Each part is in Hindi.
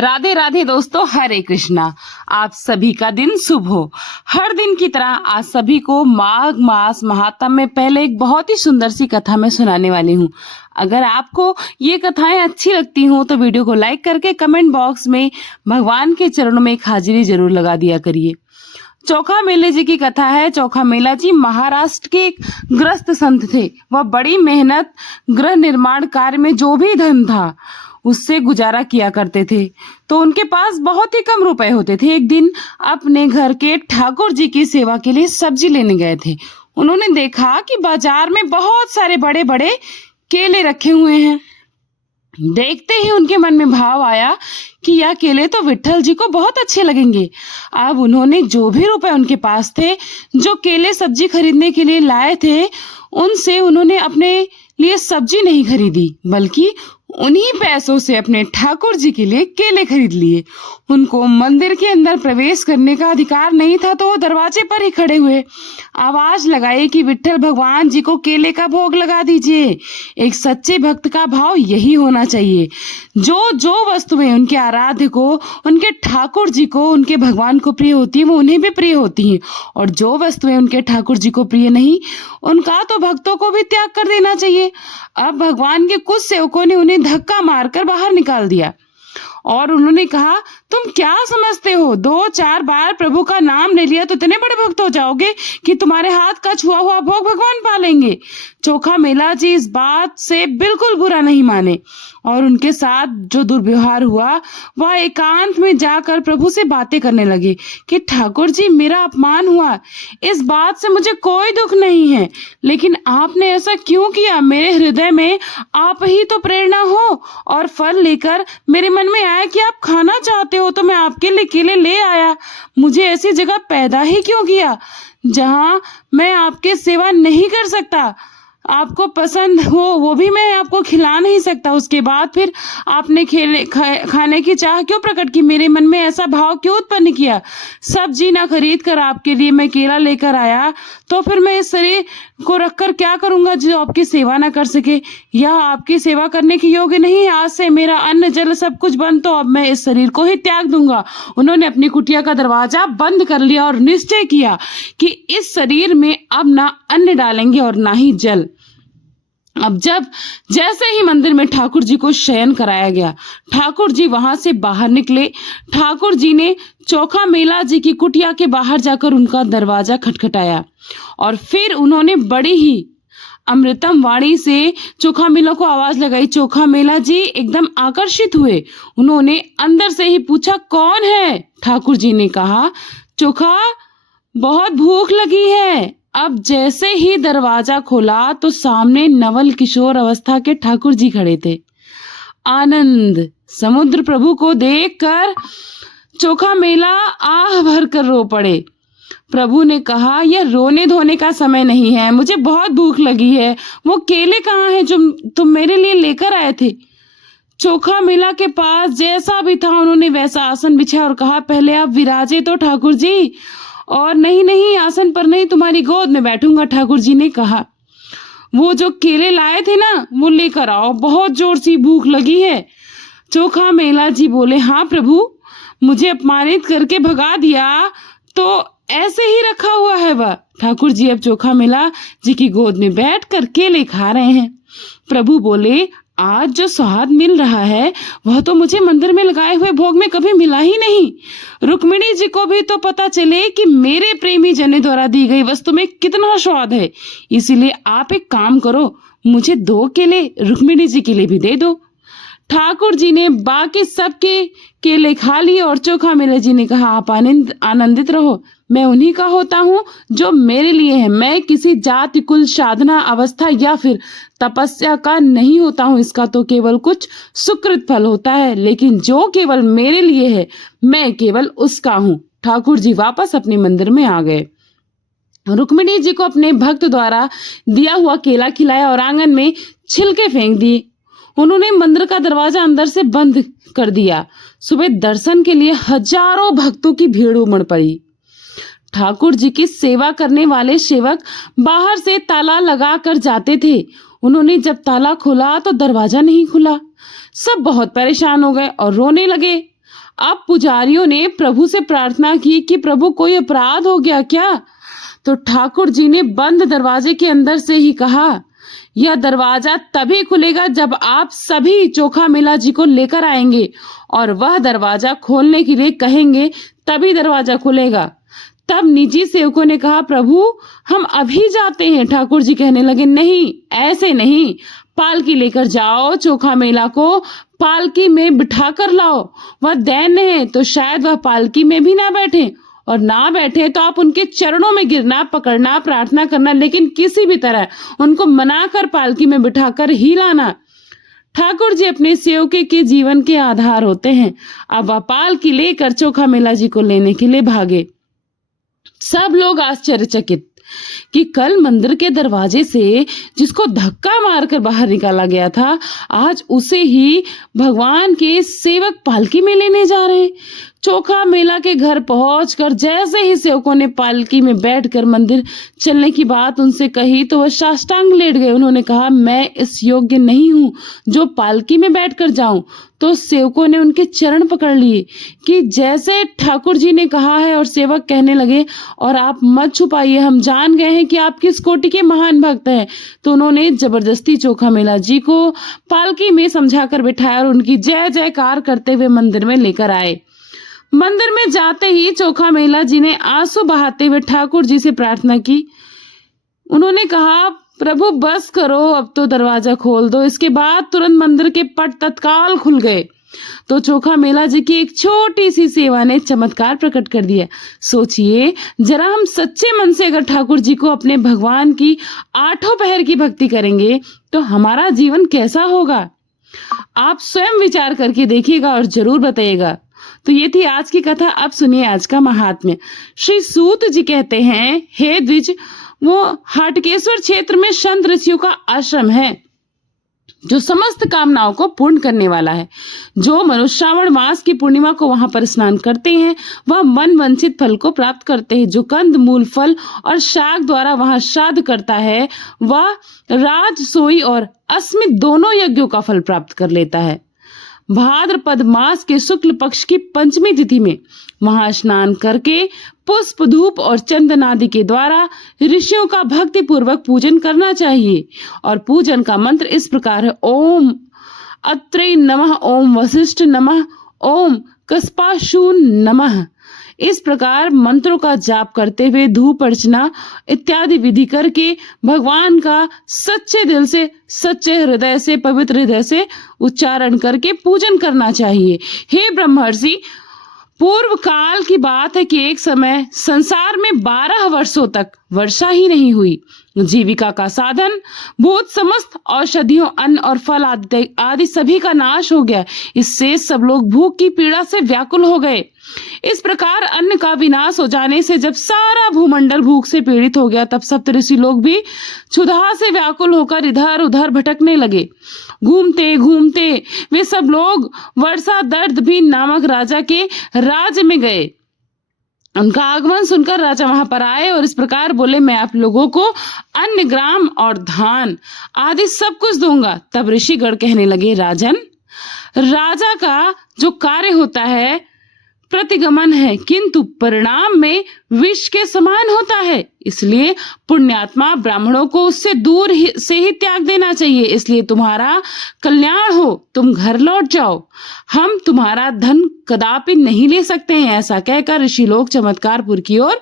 राधे राधे दोस्तों, हरे कृष्णा। आप सभी का दिन शुभ हो। हर दिन की तरह आज सभी को माघ मास महात्म्य में पहले एक बहुत ही सुंदर सी कथा मैं सुनाने वाली हूँ। अगर आपको ये कथाएं अच्छी लगती हो तो वीडियो को लाइक करके कमेंट बॉक्स में भगवान के चरणों में एक हाजिरी जरूर लगा दिया करिए। चोखा मेला जी की कथा है। चोखा मेला जी महाराष्ट्र के एक ग्रस्त संत थे। वह बड़ी मेहनत गृह निर्माण कार्य में जो भी धन था उससे गुजारा किया करते थे, तो उनके पास बहुत ही कम रुपए होते थे। एक दिन अपने घर के ठाकुर जी की सेवा के लिए सब्जी लेने गए थे। उन्होंने देखा कि बाजार में बहुत सारे बड़े बड़े केले रखे हुए हैं। देखते ही उनके मन में भाव आया कि यह केले तो विट्ठल जी को बहुत अच्छे लगेंगे। अब उन्होंने जो भी रुपए उनके पास थे, जो केले सब्जी खरीदने के लिए लाए थे, उनसे उन्होंने अपने लिए सब्जी नहीं खरीदी, बल्कि उन्हीं पैसों से अपने ठाकुर जी के लिए केले खरीद लिए। उनको मंदिर के अंदर प्रवेश करने का अधिकार नहीं था, तो वो दरवाजे पर ही खड़े हुए आवाज लगाई कि विट्ठल भगवान जी को केले का भोग लगा दीजिए। एक सच्चे भक्त का भाव यही होना चाहिए। जो जो वस्तुएं उनके आराध्य को, उनके ठाकुर जी को, उनके भगवान को प्रिय होती है, वो उन्हें भी प्रिय होती हैं। और जो वस्तुएं उनके ठाकुर जी को प्रिय नहीं, उनका तो भक्तों को भी त्याग कर देना चाहिए। अब भगवान के कुछ सेवकों ने उन्हें धक्का मारकर बाहर निकाल दिया और उन्होंने कहा, तुम क्या समझते हो, 2-4 बार प्रभु का नाम ले लिया तो इतने बड़े भक्त हो जाओगे कि तुम्हारे हाथ का छुआ हुआ भोग भगवान पा लेंगे। चोखा मेला जी इस बात से बिल्कुल बुरा नहीं माने और उनके साथ जो दुर्व्यवहार हुआ वह एकांत में जाकर प्रभु से बातें करने लगे कि ठाकुर जी, मेरा अपमान हुआ, इस बात से मुझे कोई दुख नहीं है, लेकिन आपने ऐसा क्यों किया? मेरे हृदय में आप ही तो प्रेरणा हो और फल लेकर मेरे मन में आया कि आप खाना चाहते हो, तो मैं आपके लिए केले ले आया। मुझे ऐसी जगह पैदा ही क्यों किया जहां मैं आपकी सेवा नहीं कर सकता? आपको पसंद हो वो भी मैं आपको खिला नहीं सकता। उसके बाद फिर आपने खाने की चाह क्यों प्रकट की? मेरे मन में ऐसा भाव क्यों उत्पन्न किया? सब्जी ना खरीद कर आपके लिए मैं केला लेकर आया, तो फिर मैं इस शरीर को रखकर क्या करूंगा जो आपकी सेवा ना कर सके? यह आपकी सेवा करने के योग्य नहीं। आज से मेरा अन्न जल सब कुछ बंद, तो अब मैं इस शरीर को ही त्याग दूंगा। उन्होंने अपनी कुटिया का दरवाजा बंद कर लिया और निश्चय किया कि इस शरीर में अब ना अन्न डालेंगे और ना ही जल। अब जैसे ही मंदिर में ठाकुर जी को शयन कराया गया, ठाकुर जी वहां से बाहर निकले। ठाकुर जी ने चोखा मेला जी की कुटिया के बाहर जाकर उनका दरवाजा खटखटाया और फिर उन्होंने बड़ी ही अमृतम वाणी से चोखा मेला को आवाज लगाई। चोखा मेला जी एकदम आकर्षित हुए। उन्होंने अंदर से ही पूछा, कौन है? ठाकुर जी ने कहा, चोखा, बहुत भूख लगी है। अब जैसे ही दरवाजा खोला तो सामने नवल किशोर अवस्था के ठाकुर जी खड़े थे। आनंद समुद्र प्रभु को देखकर चोखा मेला आह भरकर रो पड़े। प्रभु ने कहा, यह रोने धोने का समय नहीं है, मुझे बहुत भूख लगी है। वो केले कहाँ हैं जो तुम मेरे लिए लेकर आए थे? चोखा मेला के पास जैसा भी था उन्होंने वैसा आसन बिछाया और कहा, पहले आप विराजे तो ठाकुर जी। और नहीं नहीं, आसन पर नहीं, तुम्हारी गोद में बैठूंगा। ठाकुर जी ने कहा, वो जो केले लाए थे ना, वो लेकर आओ, बहुत जोर से भूख लगी है। चोखा मेला जी बोले, हाँ प्रभु, मुझे अपमानित करके भगा दिया तो ऐसे ही रखा हुआ है वह। ठाकुर जी अब चोखा मेला जी की गोद में बैठकर केले खा रहे हैं। प्रभु बोले, आज जो स्वाद मिल रहा है वह तो मुझे मंदिर में लगाए हुए भोग में कभी मिला ही नहीं। रुक्मिणी जी को भी तो पता चले कि मेरे प्रेमी जने द्वारा दी गई वस्तु में कितना स्वाद है। इसीलिए आप एक काम करो, मुझे 2 केले रुक्मिणी जी के लिए भी दे दो। ठाकुर जी ने बाकी सबके केले खा लिए और चोखा मेला जी ने कहा, आप आनंदित रहो, मैं उन्हीं का होता हूँ जो मेरे लिए है। मैं किसी जाति, कुल, साधना, अवस्था या फिर तपस्या का नहीं होता हूँ। इसका तो केवल कुछ सुकृत फल होता है, लेकिन जो केवल मेरे लिए है मैं केवल उसका हूँ। ठाकुर जी वापस अपने मंदिर में आ गए। रुक्मिणी जी को अपने भक्त द्वारा दिया हुआ केला खिलाया और आंगन में छिलके फेंक दिए। उन्होंने मंदिर का दरवाजा अंदर से बंद कर दिया। सुबह दर्शन के लिए हजारों भक्तों की भीड़ उमड़ पड़ी। ठाकुर जी की सेवा करने वाले सेवक बाहर से ताला लगा कर जाते थे। उन्होंने जब ताला खोला तो दरवाजा नहीं खुला। सब बहुत परेशान हो गए और रोने लगे। अब पुजारियों ने प्रभु से प्रार्थना की कि प्रभु कोई अपराध हो गया क्या? तो ठाकुर जी ने बंद दरवाजे के अंदर से ही कहा, यह दरवाजा तभी खुलेगा जब आप सभी चोखा मेला जी को लेकर आएंगे और वह दरवाजा खोलने के लिए कहेंगे, तभी दरवाजा खुलेगा। तब निजी सेवकों ने कहा, प्रभु हम अभी जाते हैं। ठाकुर जी कहने लगे, नहीं, ऐसे नहीं, पालकी लेकर जाओ, चोखा मेला को पालकी में बिठा कर लाओ। वह दैन्य है तो शायद वह पालकी में भी ना बैठे, और ना बैठे तो आप उनके चरणों में गिरना, पकड़ना, प्रार्थना करना, लेकिन किसी भी तरह उनको मनाकर पालकी में बिठाकर ही लाना। ठाकुर जी अपने सेवके के जीवन के आधार होते हैं। अब वह पालकी लेकर चोखा मेला जी को लेने के लिए भागे। सब लोग आश्चर्यचकित कि कल मंदिर के दरवाजे से जिसको धक्का मारकर बाहर निकाला गया था, आज उसे ही भगवान के सेवक पालकी में लेने जा रहे हैं। चोखा मेला के घर पहुंचकर जैसे ही सेवकों ने पालकी में बैठकर मंदिर चलने की बात उनसे कही तो वह साष्टांग लेट गए। उन्होंने कहा, मैं इस योग्य नहीं हूं जो पालकी में बैठकर जाऊं। तो सेवकों ने उनके चरण पकड़ लिए कि जैसे ठाकुर जी ने कहा है, और सेवक कहने लगे, और आप मत छुपाइए, हम जान गए हैं कि आप किस कोटि के महान भक्त हैं। तो उन्होंने जबरदस्ती चोखा मेला जी को पालकी में समझाकर बिठाया और उनकी जय जयकार करते हुए मंदिर में लेकर आए। मंदिर में जाते ही चोखा मेला जी ने आंसू बहाते हुए ठाकुर जी से प्रार्थना की। उन्होंने कहा, प्रभु बस करो, अब तो दरवाजा खोल दो। इसके बाद तुरंत मंदिर के पट तत्काल खुल गए। तो चोखा मेला जी की एक छोटी सी सेवा ने चमत्कार प्रकट कर दिया। सोचिए जरा, हम सच्चे मन से अगर ठाकुर जी को अपने भगवान की 8 पहर की भक्ति करेंगे तो हमारा जीवन कैसा होगा? आप स्वयं विचार करके देखिएगा और जरूर बताइएगा। तो ये थी आज की कथा। अब सुनिए आज का महात्म्य। श्री सूत जी कहते हैं, हे द्विज, वो हाटकेश्वर क्षेत्र में संत ऋषियों का आश्रम है जो समस्त कामनाओं को पूर्ण करने वाला है। जो मनुष्य श्रावण मास की पूर्णिमा को वहां पर स्नान करते हैं वह मन वांछित फल को प्राप्त करते हैं। जो कंद मूल फल और शाक द्वारा वहां श्राद्ध करता है वह राजसोई और अस्मित दोनों यज्ञों का फल प्राप्त कर लेता है। भाद्रपद मास के शुक्ल पक्ष की पंचमी तिथि में वहां स्नान करके पुष्प, धूप और चंदन आदि के द्वारा ऋषियों का भक्ति पूर्वक पूजन करना चाहिए। और पूजन का मंत्र इस प्रकार है, ओम अत्रे नमः, ओम वशिष्ठ नमः, ओम कस्पाशून नमः। इस प्रकार मंत्रों का जाप करते हुए धूप अर्चना इत्यादि विधि करके भगवान का सच्चे दिल से, सच्चे हृदय से, पवित्र हृदय से उच्चारण करके पूजन करना चाहिए। हे ब्रह्मर्षि, पूर्व काल की बात है कि एक समय संसार में 12 वर्षों तक वर्षा ही नहीं हुई। जीविका का साधन, भूत समस्त औषधियों, अन्न और फल आदि सभी का नाश हो गया। इससे सब लोग भूख की पीड़ा से व्याकुल हो गए। इस प्रकार अन्न का विनाश हो जाने से जब सारा भूमंडल भूख से पीड़ित हो गया, तब सप्तऋषि लोग भी क्षुधा से व्याकुल होकर इधर उधर भटकने लगे। घूमते घूमते वे सब लोग वर्षा दर्द भी नामक राजा के राज्य में गए। उनका आगमन सुनकर राजा वहां पर आए और इस प्रकार बोले, मैं आप लोगों को अन्न, ग्राम और धान आदि सब कुछ दूंगा। तब ऋषिगण कहने लगे, राजन, राजा का जो कार्य होता है प्रतिगमन है, किंतु परिणाम में विष के समान होता है। इसलिए पुण्यात्मा ब्राह्मणों को उससे दूर से ही त्याग देना चाहिए। इसलिए तुम्हारा कल्याण हो, तुम घर लौट जाओ, हम तुम्हारा धन कदापि नहीं ले सकते हैं। ऐसा कहकर ऋषि लोग चमत्कारपुर की ओर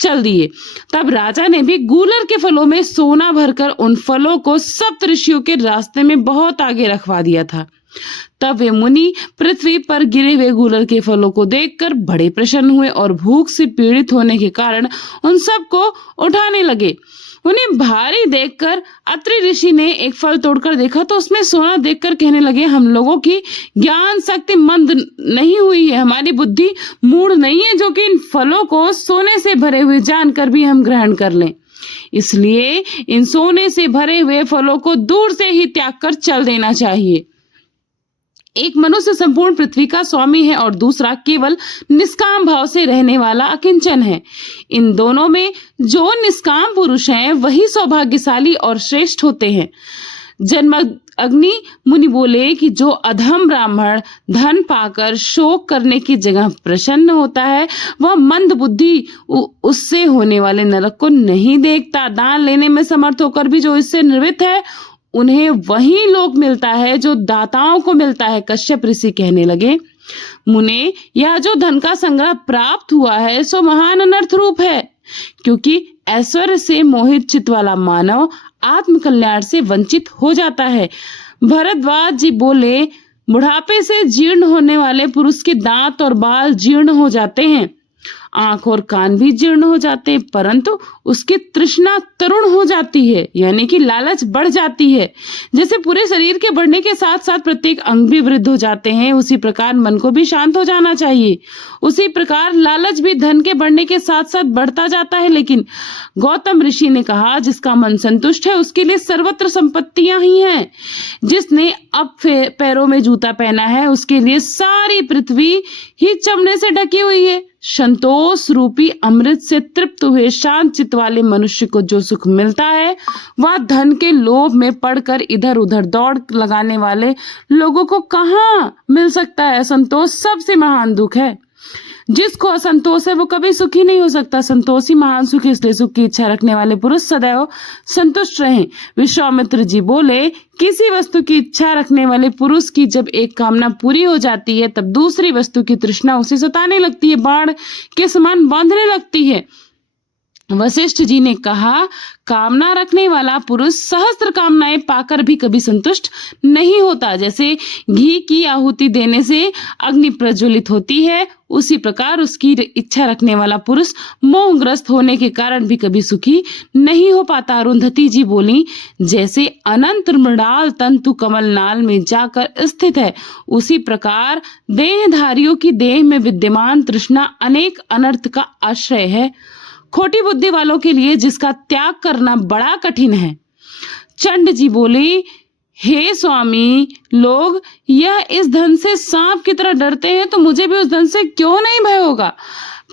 चल दिए। तब राजा ने भी गूलर के फलों में सोना भरकर उन फलों को सप्त ऋषियों के रास्ते में बहुत आगे रखवा दिया था। तब वे मुनि पृथ्वी पर गिरे हुए गूलर के फलों को देखकर बड़े प्रसन्न हुए और भूख से पीड़ित होने के कारण उन सबको उठाने लगे। उन्हें भारी देखकर अत्रि ऋषि ने एक फल तोड़कर देखा तो उसमें सोना देखकर कहने लगे, हम लोगों की ज्ञान शक्ति मंद नहीं हुई है, हमारी बुद्धि मूढ़ नहीं है जो कि इन फलों को सोने से भरे हुए जानकर भी हम ग्रहण कर लें। इसलिए इन सोने से भरे हुए फलों को दूर से ही त्याग कर चल देना चाहिए। एक मनुष्य संपूर्ण पृथ्वी का स्वामी है और दूसरा केवल निष्काम भाव से रहने वाला अकिंचन है। इन दोनों में जो निष्काम पुरुष हैं वही सौभाग्यशाली और श्रेष्ठ होते हैं। जन्म अग्नि मुनि बोले कि जो अधम ब्राह्मण धन पाकर शोक करने की जगह प्रसन्न होता है, वह मंद बुद्धि उससे होने वाले नरक को नहीं देखता। दान लेने में समर्थ होकर भी जो इससे निर्वित है, उन्हें वही लोक मिलता है जो दाताओं को मिलता है। कश्यप ऋषि कहने लगे, मुने, यह जो धन का संग्रह प्राप्त हुआ है सो महान अनर्थ रूप है, क्योंकि ऐश्वर्य से मोहित चित्त वाला मानव आत्म कल्याण से वंचित हो जाता है। भरद्वाज जी बोले, बुढ़ापे से जीर्ण होने वाले पुरुष के दांत और बाल जीर्ण हो जाते हैं, आंख और कान भी जीर्ण हो जाते हैं, परंतु उसकी तृष्णा तरुण हो जाती है, यानी कि लालच बढ़ जाती है। जैसे पूरे शरीर के बढ़ने के साथ साथ प्रत्येक अंग भी वृद्ध हो जाते हैं, उसी प्रकार मन को भी शांत हो जाना चाहिए। उसी प्रकार लालच भी धन के बढ़ने के साथ साथ बढ़ता जाता है। लेकिन गौतम ऋषि ने कहा, जिसका मन संतुष्ट है उसके लिए सर्वत्र संपत्तियां ही हैं। जिसने अब पैरों में जूता पहना है उसके लिए सारी पृथ्वी ही चमड़े से ढकी हुई है। संतोष रूपी अमृत से तृप्त हुए शांत चित्त वाले मनुष्य को जो सुख मिलता है, वह धन के लोभ में पड़कर इधर उधर दौड़ लगाने वाले लोगों को कहाँ मिल सकता है। संतोष सबसे महान दुख है। जिसको असंतोष है वो कभी सुखी नहीं हो सकता। संतोष ही महान सुख है, इसलिए सुख की इच्छा रखने वाले पुरुष सदैव संतुष्ट रहें। विश्वामित्र जी बोले, किसी वस्तु की इच्छा रखने वाले पुरुष की जब एक कामना पूरी हो जाती है, तब दूसरी वस्तु की तृष्णा उसे सताने लगती है, बाण के समान बांधने लगती है। वशिष्ठ जी ने कहा, कामना रखने वाला पुरुष सहस्त्र कामनाएं पाकर भी कभी संतुष्ट नहीं होता। जैसे घी की आहुति देने से अग्नि प्रज्वलित होती है, उसी प्रकार उसकी इच्छा रखने वाला पुरुष मोहग्रस्त होने के कारण भी कभी सुखी नहीं हो पाता। अरुंधति जी बोली, जैसे अनंत मृणाल तंतु कमल नाल में जाकर स्थित है, उसी प्रकार देहधारियों की देह में विद्यमान तृष्णा अनेक अनर्थ का आश्रय है। खोटी बुद्धि वालों के लिए जिसका त्याग करना बड़ा कठिन है। चंड जी बोली, हे स्वामी, लोग यह इस धन से सांप की तरह डरते हैं, तो मुझे भी उस धन से क्यों नहीं भय होगा।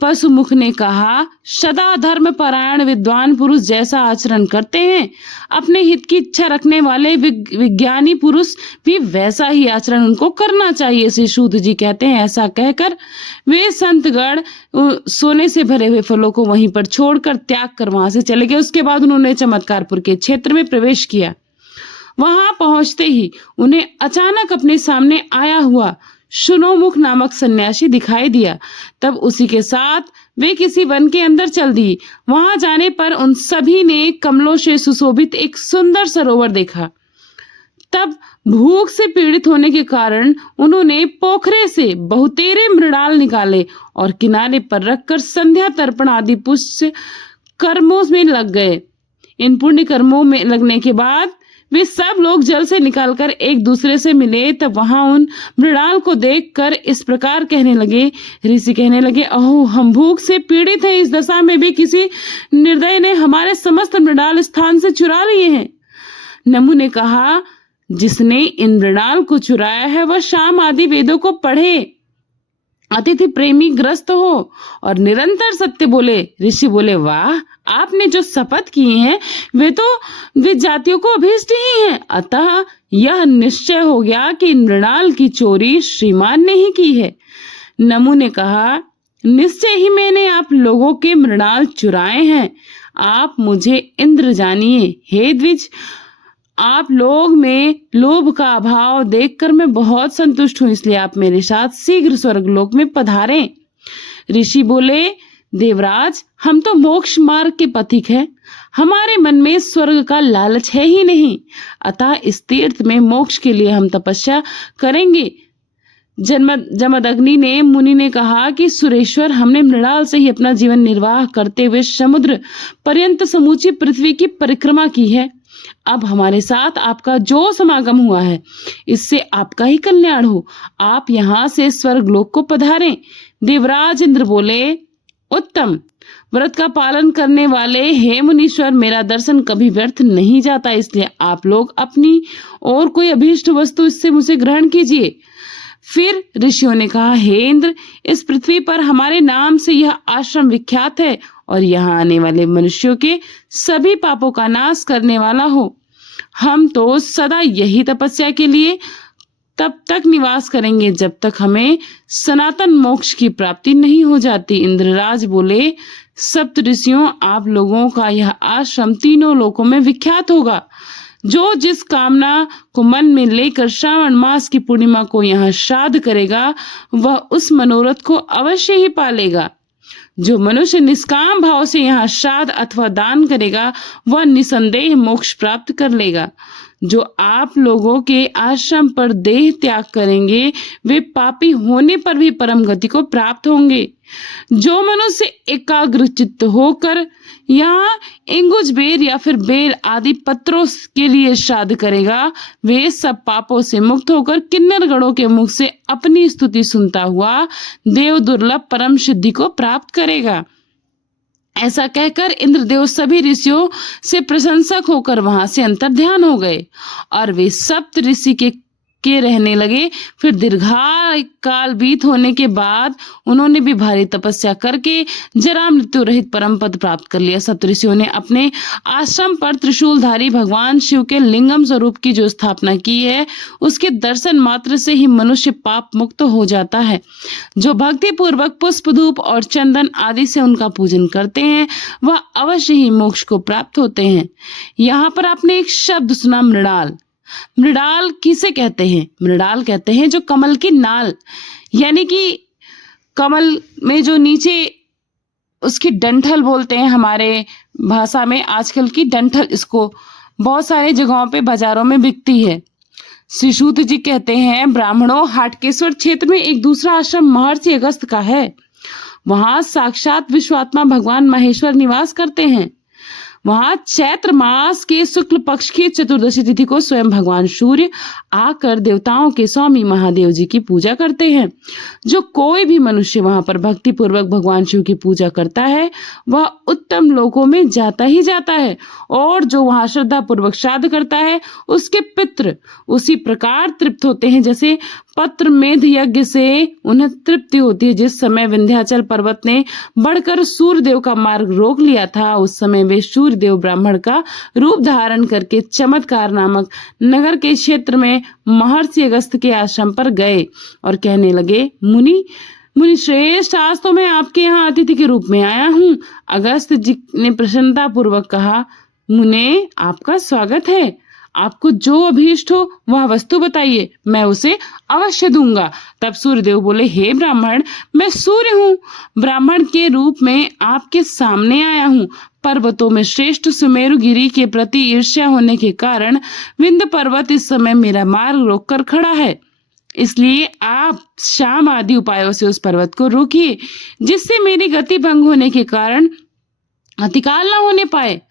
पशुमुख ने कहा, सदा धर्म परायण विद्वान पुरुष जैसा आचरण करते हैं, अपने हित की इच्छा रखने वाले विज्ञानी पुरुष भी वैसा ही आचरण उनको करना चाहिए। श्री सूत जी कहते हैं, ऐसा कहकर वे संतगण सोने से भरे हुए फलों को वहीं पर छोड़कर त्याग कर वहां से चले गए। उसके बाद उन्होंने चमत्कारपुर के क्षेत्र में प्रवेश किया। वहां पहुंचते ही उन्हें अचानक अपने सामने आया हुआ शुनोमुख नामक सन्यासी दिखाई दिया। तब उसी के साथ वे किसी वन के अंदर चल दी। वहां जाने पर उन सभी ने कमलों से सुशोभित एक सुंदर सरोवर देखा। तब भूख से पीड़ित होने के कारण उन्होंने पोखरे से बहुतेरे मृणाल निकाले और किनारे पर रखकर संध्या तर्पण आदि पुष्य कर्मों में लग गए। इन पुण्य कर्मों में लगने के बाद वे सब लोग जल से निकालकर एक दूसरे से मिले। तब वहां उन मृणाल को देखकर इस प्रकार कहने लगे, ऋषि कहने लगे, अहो, हम भूख से पीड़ित हैं, इस दशा में भी किसी निर्दय ने हमारे समस्त मृणाल स्थान से चुरा लिए हैं। नमु ने कहा, जिसने इन मृणाल को चुराया है वह शाम आदि वेदों को पढ़े, अतिथि प्रेमी ग्रस्त हो और निरंतर सत्य बोले। ऋषि बोले, वाह, आपने जो शपथ किए हैं वे जातियों को अभीष्ट ही हैं। अतः यह निश्चय हो गया कि इन मृणाल की चोरी श्रीमान ने ही की है। नमु ने कहा, निश्चय ही मैंने आप लोगों के मृणाल चुराए हैं। आप मुझे इंद्र जानिए। हे द्विज, आप लोग में लोभ का अभाव देखकर मैं बहुत संतुष्ट हूं, इसलिए आप मेरे साथ शीघ्र स्वर्गलोक में पधारें। ऋषि बोले, देवराज, हम तो मोक्ष मार्ग के पथिक हैं, हमारे मन में स्वर्ग का लालच है ही नहीं, अतः इस तीर्थ में मोक्ष के लिए हम तपस्या करेंगे। जमदग्नि ने मुनि ने कहा कि सुरेश्वर, हमने मृणाल से ही अपना जीवन निर्वाह करते हुए समुद्र पर्यंत समूची पृथ्वी की परिक्रमा की है। अब हमारे साथ आपका जो समागम हुआ है, इससे आपका ही कल्याण हो। आप यहाँ से स्वर्गलोक को पधारें। देवराज इंद्र बोले, उत्तम। व्रत का पालन करने वाले हे मुनीश्वर, मेरा दर्शन कभी व्यर्थ नहीं जाता, इसलिए आप लोग अपनी और कोई अभीष्ट वस्तु इससे मुझे ग्रहण कीजिए। फिर ऋषियों ने कहा, हे इंद्र, इस पृथ्वी पर हमारे नाम से यह आश्रम विख्यात है और यहाँ आने वाले मनुष्यों के सभी पापों का नाश करने वाला हो। हम तो सदा यही तपस्या के लिए तब तक निवास करेंगे जब तक हमें सनातन मोक्ष की प्राप्ति नहीं हो जाती। इंद्रराज बोले, सप्त ऋषियों, आप लोगों का यह आश्रम तीनों लोकों में विख्यात होगा। जो जिस कामना को मन में लेकर श्रावण मास की पूर्णिमा को यहाँ श्राद्ध करेगा, वह उस मनोरथ को अवश्य ही पालेगा। जो मनुष्य निष्काम भाव से यहाँ श्राद्ध अथवा दान करेगा, वह निसंदेह मोक्ष प्राप्त कर लेगा। जो आप लोगों के आश्रम पर देह त्याग करेंगे, वे पापी होने पर भी परम गति को प्राप्त होंगे। जो मनुष्य एकाग्र चित्त होकर यहाँ इंगुज बेर या फिर बेल आदि पत्रों के लिए श्राद्ध करेगा, वे सब पापों से मुक्त होकर किन्नर गणों के मुख से अपनी स्तुति सुनता हुआ देव दुर्लभ परम सिद्धि को प्राप्त करेगा। ऐसा कहकर इंद्रदेव सभी ऋषियों से प्रशंसक होकर वहां से अंतर्ध्यान हो गए और वे सप्त ऋषि के रहने लगे। फिर दीर्घाय काल बीत होने के बाद उन्होंने भी भारी तपस्या करके जरा मृत्यु रहित परम पद प्राप्त कर लिया। सप्त ऋषियों ने अपने आश्रम पर त्रिशूलधारी भगवान शिव के लिंगम स्वरूप की जो स्थापना की है, उसके दर्शन मात्र से ही मनुष्य पाप मुक्त हो जाता है। जो भक्ति पूर्वक पुष्प धूप और चंदन आदि से उनका पूजन करते हैं, वह अवश्य ही मोक्ष को प्राप्त होते हैं। यहाँ पर आपने एक शब्द सुना, मृणाल। मृणाल किसे कहते हैं? मृणाल कहते हैं जो कमल की नाल, यानी कि कमल में जो नीचे उसकी डंठल बोलते हैं हमारे भाषा में, आजकल की डंठल, इसको बहुत सारे जगहों पे बाजारों में बिकती है। श्री सूत जी कहते हैं, ब्राह्मणों, हाटकेश्वर क्षेत्र में एक दूसरा आश्रम महर्षि अगस्त का है। वहां साक्षात विश्वात्मा भगवान महेश्वर निवास करते हैं। वहां चैत्र मास के शुक्ल पक्ष की चतुर्दशी तिथि को स्वयं भगवान सूर्य आकर देवताओं के स्वामी महादेव जी की पूजा करते हैं। जो कोई भी मनुष्य वहां पर भक्ति पूर्वक भगवान शिव की पूजा करता है, वह उत्तम लोकों में जाता ही जाता है। और जो वहां श्रद्धा पूर्वक श्राद्ध करता है, उसके पितृ उसी प्रकार तृप्त होते हैं जैसे पत्र मेध यज्ञ से उन्हें तृप्ति होती है। जिस समय विंध्याचल पर्वत ने बढ़कर सूर्यदेव का मार्ग रोक लिया था, उस समय वे सूर्यदेव ब्राह्मण का रूप धारण करके चमत्कार नामक नगर के क्षेत्र में महर्षि अगस्त के आश्रम पर गए और कहने लगे, मुनि श्रेष्ठ, आज तो मैं आपके यहाँ अतिथि के रूप में आया हूँ। अगस्त जी ने प्रसन्नता पूर्वक कहा, मुने, आपका स्वागत है। आपको जो अभीष्ट हो वह वस्तु बताइए, मैं उसे अवश्य दूंगा। तब सूर्यदेव बोले, हे ब्राह्मण, मैं सूर्य हूँ, ब्राह्मण के रूप में आपके सामने आया हूँ। पर्वतों में श्रेष्ठ सुमेरु गिरी के प्रति ईर्ष्या होने के कारण विंध्य पर्वत इस समय मेरा मार्ग रोककर खड़ा है। इसलिए आप शाम आदि उपायों से उस पर्वत को रोकिए, जिससे मेरी गति भंग होने के कारण अतिकाल न होने पाए।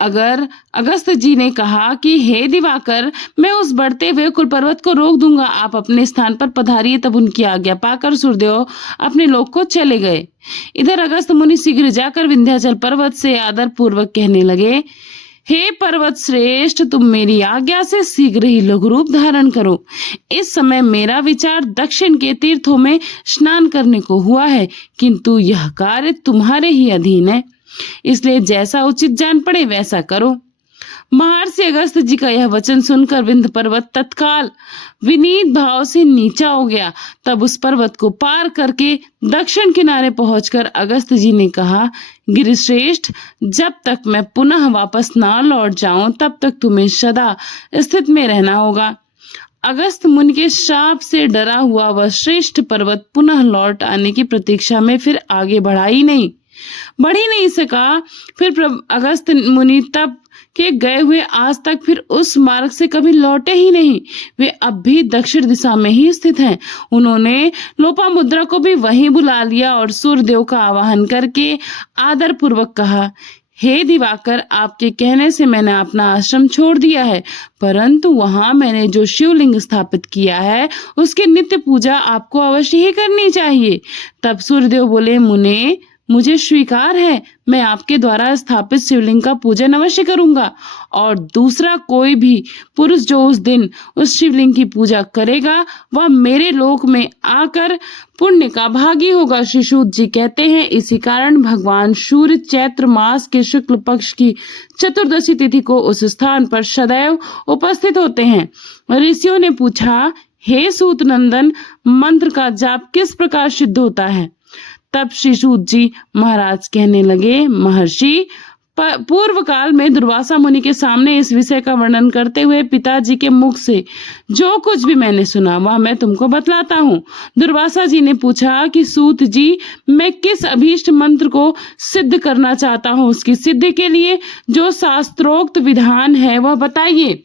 अगर अगस्त जी ने कहा कि हे दिवाकर, मैं उस बढ़ते हुए कुल पर्वत को रोक दूंगा, आप अपने स्थान पर पधारिए। तब उनकी आज्ञा पाकर सूर्यदेव अपने लोक को चले गए। इधर अगस्त मुनि शीघ्र जाकर विंध्याचल पर्वत से आदर पूर्वक कहने लगे, हे पर्वत श्रेष्ठ, तुम मेरी आज्ञा से शीघ्र ही लघु रूप धारण करो। इस समय मेरा विचार दक्षिण के तीर्थों में स्नान करने को हुआ है, किंतु यह कार्य तुम्हारे ही अधीन है, इसलिए जैसा उचित जान पड़े वैसा करो। महर्षि अगस्त जी का यह वचन सुनकर विंध्य पर्वत तत्काल विनीत भाव से नीचा हो गया। तब उस पर्वत को पार करके दक्षिण किनारे पहुंचकर अगस्त जी ने कहा, गिरिश्रेष्ठ, जब तक मैं पुनः वापस ना लौट जाऊं, तब तक तुम्हें सदा स्थित में रहना होगा। अगस्त मुनि के श्राप से डरा हुआ वह श्रेष्ठ पर्वत पुनः लौट आने की प्रतीक्षा में फिर आगे बढ़ ही नहीं सका। फिर अगस्त मुनि तब के गए हुए आज तक फिर उस मार्ग से कभी लौटे ही नहीं। वे अब भी दक्षिण दिशा में ही स्थित हैं। उन्होंने लोपामुद्रा को भी वहीं बुला लिया और सूर्यदेव का आवाहन करके आदर पूर्वक कहा, हे दिवाकर, आपके कहने से मैंने अपना आश्रम छोड़ दिया है, परंतु वहां मैंने जो शिवलिंग स्थापित किया है उसकी नित्य पूजा आपको अवश्य ही करनी चाहिए। तब सूर्यदेव बोले, मुने, मुझे स्वीकार है, मैं आपके द्वारा स्थापित शिवलिंग का पूजन अवश्य करूंगा, और दूसरा कोई भी पुरुष जो उस दिन उस शिवलिंग की पूजा करेगा वह मेरे लोक में आकर पुण्य का भागी होगा। श्री सूत जी कहते हैं, इसी कारण भगवान सूर्य चैत्र मास के शुक्ल पक्ष की चतुर्दशी तिथि को उस स्थान पर सदैव उपस्थित होते हैं। ऋषियों ने पूछा, हे सूत नंदन, मंत्र का जाप किस प्रकार सिद्ध होता है? तब श्री सूत जी महाराज कहने लगे, महर्षि, पूर्व काल में दुर्वासा मुनि के सामने इस विषय का वर्णन करते हुए पिताजी के मुख से जो कुछ भी मैंने सुना वह मैं तुमको बतलाता हूँ। दुर्वासा जी ने पूछा कि सूत जी, मैं किस अभीष्ट मंत्र को सिद्ध करना चाहता हूँ, उसकी सिद्धि के लिए जो शास्त्रोक्त विधान है वह बताइए।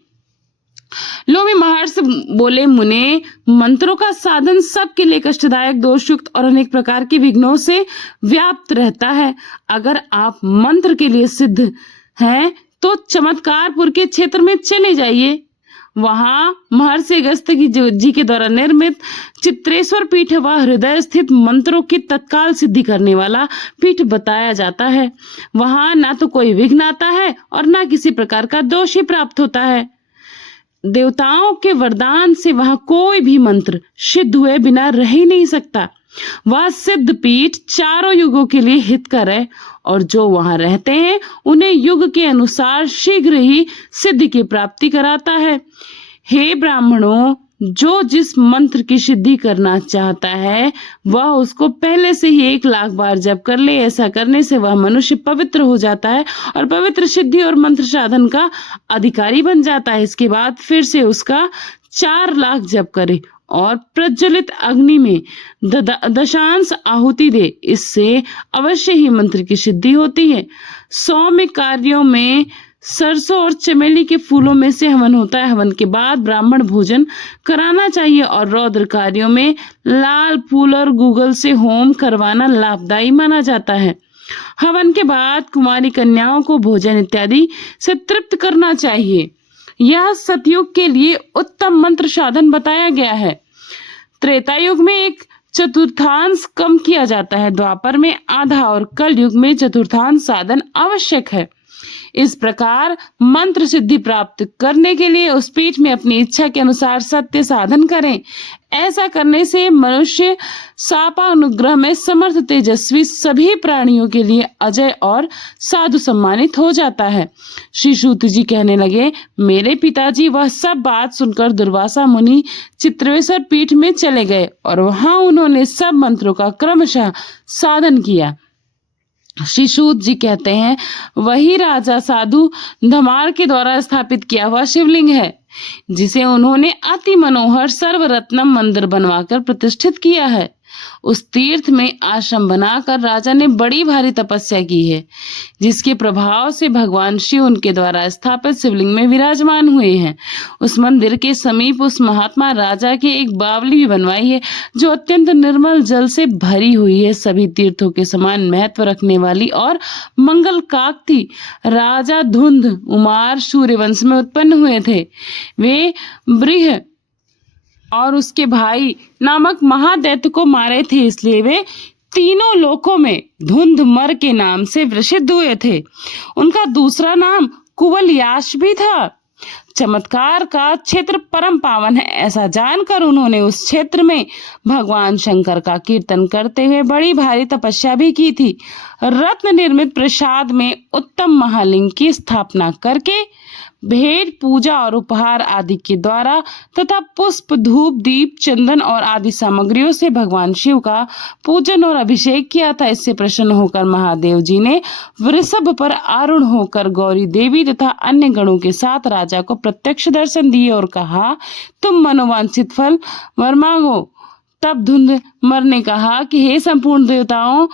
लोभी महर्षि बोले, मुने, मंत्रों का साधन सबके लिए कष्टदायक, दोषयुक्त और अनेक प्रकार के विघ्नों से व्याप्त रहता है। अगर आप मंत्र के लिए सिद्ध हैं तो चमत्कारपुर के क्षेत्र में चले जाइए। वहां महर्षि अगस्त्य जी के द्वारा निर्मित चित्रेश्वर पीठ व हृदय स्थित मंत्रों की तत्काल सिद्धि करने वाला पीठ बताया जाता है। वहां ना तो कोई विघ्न आता है और ना किसी प्रकार का दोष ही प्राप्त होता है। देवताओं के वरदान से वहां कोई भी मंत्र सिद्ध हुए बिना रह ही नहीं सकता। वह सिद्ध पीठ चारों युगों के लिए हितकर है और जो वहां रहते हैं उन्हें युग के अनुसार शीघ्र ही सिद्धि की प्राप्ति कराता है। हे ब्राह्मणों, जो जिस मंत्र की सिद्धि करना चाहता है वह उसको पहले से ही 1,00,000 बार जप कर ले। ऐसा करने से वह मनुष्य पवित्र हो जाता है और पवित्र सिद्धि और मंत्र साधन का अधिकारी बन जाता है। इसके बाद फिर से उसका 4,00,000 जप करे और प्रज्वलित अग्नि में दशांश आहुति दे। इससे अवश्य ही मंत्र की सिद्धि होती है। सौम्य कार्यों में सरसों और चमेली के फूलों में से हवन होता है। हवन के बाद ब्राह्मण भोजन कराना चाहिए और रौद्र कार्यों में लाल फूल और गूगल से होम करवाना लाभदायी माना जाता है। हवन के बाद कुमारी कन्याओं को भोजन इत्यादि से तृप्त करना चाहिए। यह सतयुग के लिए उत्तम मंत्र साधन बताया गया है। त्रेता युग में एक चतुर्थांश कम किया जाता है, द्वापर में आधा और कल युग में चतुर्थांश साधन आवश्यक है। इस प्रकार मंत्र सिद्धि प्राप्त करने के लिए उस पीठ में अपनी इच्छा के अनुसार सत्य साधन करें। ऐसा करने से मनुष्य शापानुग्रह में समर्थ तेजस्वी सभी प्राणियों के लिए अजय और साधु सम्मानित हो जाता है। श्री सूत जी कहने लगे, मेरे पिताजी वह सब बात सुनकर दुर्वासा मुनि चित्रेश्वर पीठ में चले गए और वहां उन्होंने सब मंत्रों का क्रमशः साधन किया। श्री सूत जी कहते हैं, वही राजा साधु धमार के द्वारा स्थापित किया हुआ शिवलिंग है जिसे उन्होंने अति मनोहर सर्वरत्नम मंदिर बनवाकर प्रतिष्ठित किया है। उस तीर्थ में आश्रम बनाकर राजा ने बड़ी भारी तपस्या की है, जिसके प्रभाव से भगवान शिव उनके द्वारा स्थापित शिवलिंग में विराजमान हुए हैं। उस मंदिर के समीप उस महात्मा राजा की एक बावली भी बनवाई है जो अत्यंत निर्मल जल से भरी हुई है। सभी तीर्थों के समान महत्व रखने वाली और मंगल काकती राजा धुंध उमार सूर्यवंश में उत्पन्न हुए थे। वे बृह और उसके भाई नामक महादैत्य को मारे थे, इसलिए वे तीनों लोकों में धुंधमर के नाम से प्रसिद्ध हुए थे। उनका दूसरा नाम कुवलयाश भी था। चमत्कार का क्षेत्र परम पावन है, ऐसा जानकर उन्होंने उस क्षेत्र में भगवान शंकर का कीर्तन करते हुए बड़ी भारी तपस्या भी की थी। रत्न निर्मित प्रसाद में उत्तम महालिंग की स्थापना करके भेंट पूजा और उपहार आदि के द्वारा तथा पुष्प धूप दीप चंदन और आदि सामग्रियों से भगवान शिव का पूजन और अभिषेक किया था। इससे प्रसन्न होकर महादेव जी ने वृषभ पर आरूढ़ होकर गौरी देवी तथा अन्य गणों के साथ राजा को प्रत्यक्ष दर्शन दिए और कहा, तुम मनोवांछित फल वर मांगो। तब धुंधमर ने कहा कि हे संपूर्ण देवताओं,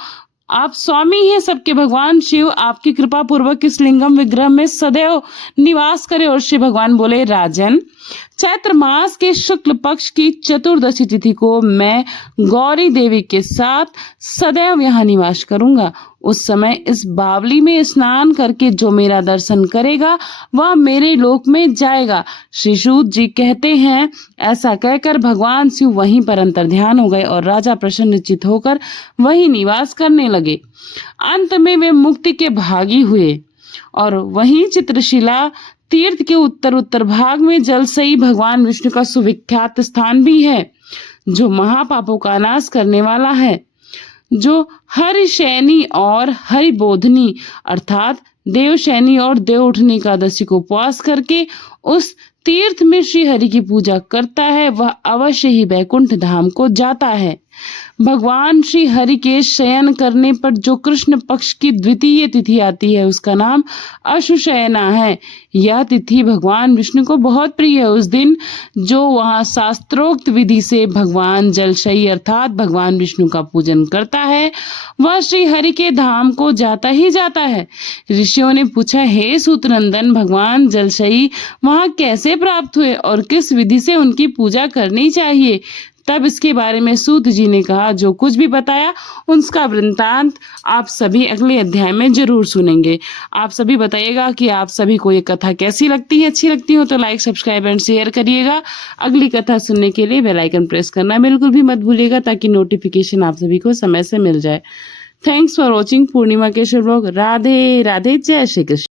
आप स्वामी हैं सबके भगवान शिव, आपकी कृपा पूर्वक इस लिंगम विग्रह में सदैव निवास करे। और श्री भगवान बोले, राजन, चैत्र मास के शुक्ल पक्ष की चतुर्दशी तिथि को मैं गौरी देवी के साथ सदैव यहाँ निवास करूंगा। उस समय इस बावली में स्नान करके जो मेरा दर्शन करेगा वह मेरे लोक में जाएगा। श्री सूत जी कहते हैं, ऐसा कहकर भगवान शिव वहीं पर अंतर्ध्यान हो गए और राजा प्रसन्नचित्त होकर वहीं निवास करने लगे। अंत में वे मुक्ति के भागी हुए और वहीं चित्रशिला तीर्थ के उत्तर भाग में जलसई भगवान विष्णु का सुविख्यात स्थान भी है, जो महापापों का नाश करने वाला है, जो हरिशैनी और हरिबोधनी अर्थात देवशैनी और देव उठनी एकादशी को उपवास करके उस तीर्थ में श्री हरि की पूजा करता है, वह अवश्य ही वैकुंठ धाम को जाता है। भगवान श्री हरि के शयन करने पर जो कृष्ण पक्ष की द्वितीय तिथि आती है उसका नाम अशुशयना है। यह तिथि भगवान विष्णु को बहुत प्रिय है। उस दिन जो वहां शास्त्रोक्त विधि से भगवान जलशयी अर्थात भगवान विष्णु का पूजन करता है वह श्री हरि के धाम को जाता ही जाता है। ऋषियों ने पूछा, हे सूतनंदन, भगवान जलशयी वहां कैसे प्राप्त हुए और किस विधि से उनकी पूजा करनी चाहिए? तब इसके बारे में सूत जी ने कहा, जो कुछ भी बताया उसका वृंतांत आप सभी अगले अध्याय में जरूर सुनेंगे। आप सभी बताइएगा कि आप सभी को ये कथा कैसी लगती है। अच्छी लगती हो तो लाइक, सब्सक्राइब एंड शेयर करिएगा। अगली कथा सुनने के लिए बेल आइकन प्रेस करना बिल्कुल भी मत भूलिएगा ताकि नोटिफिकेशन आप सभी को समय से मिल जाए। Thanks for watching Purnima Keshar blog. Radhe Radhe, जय श्री कृष्ण।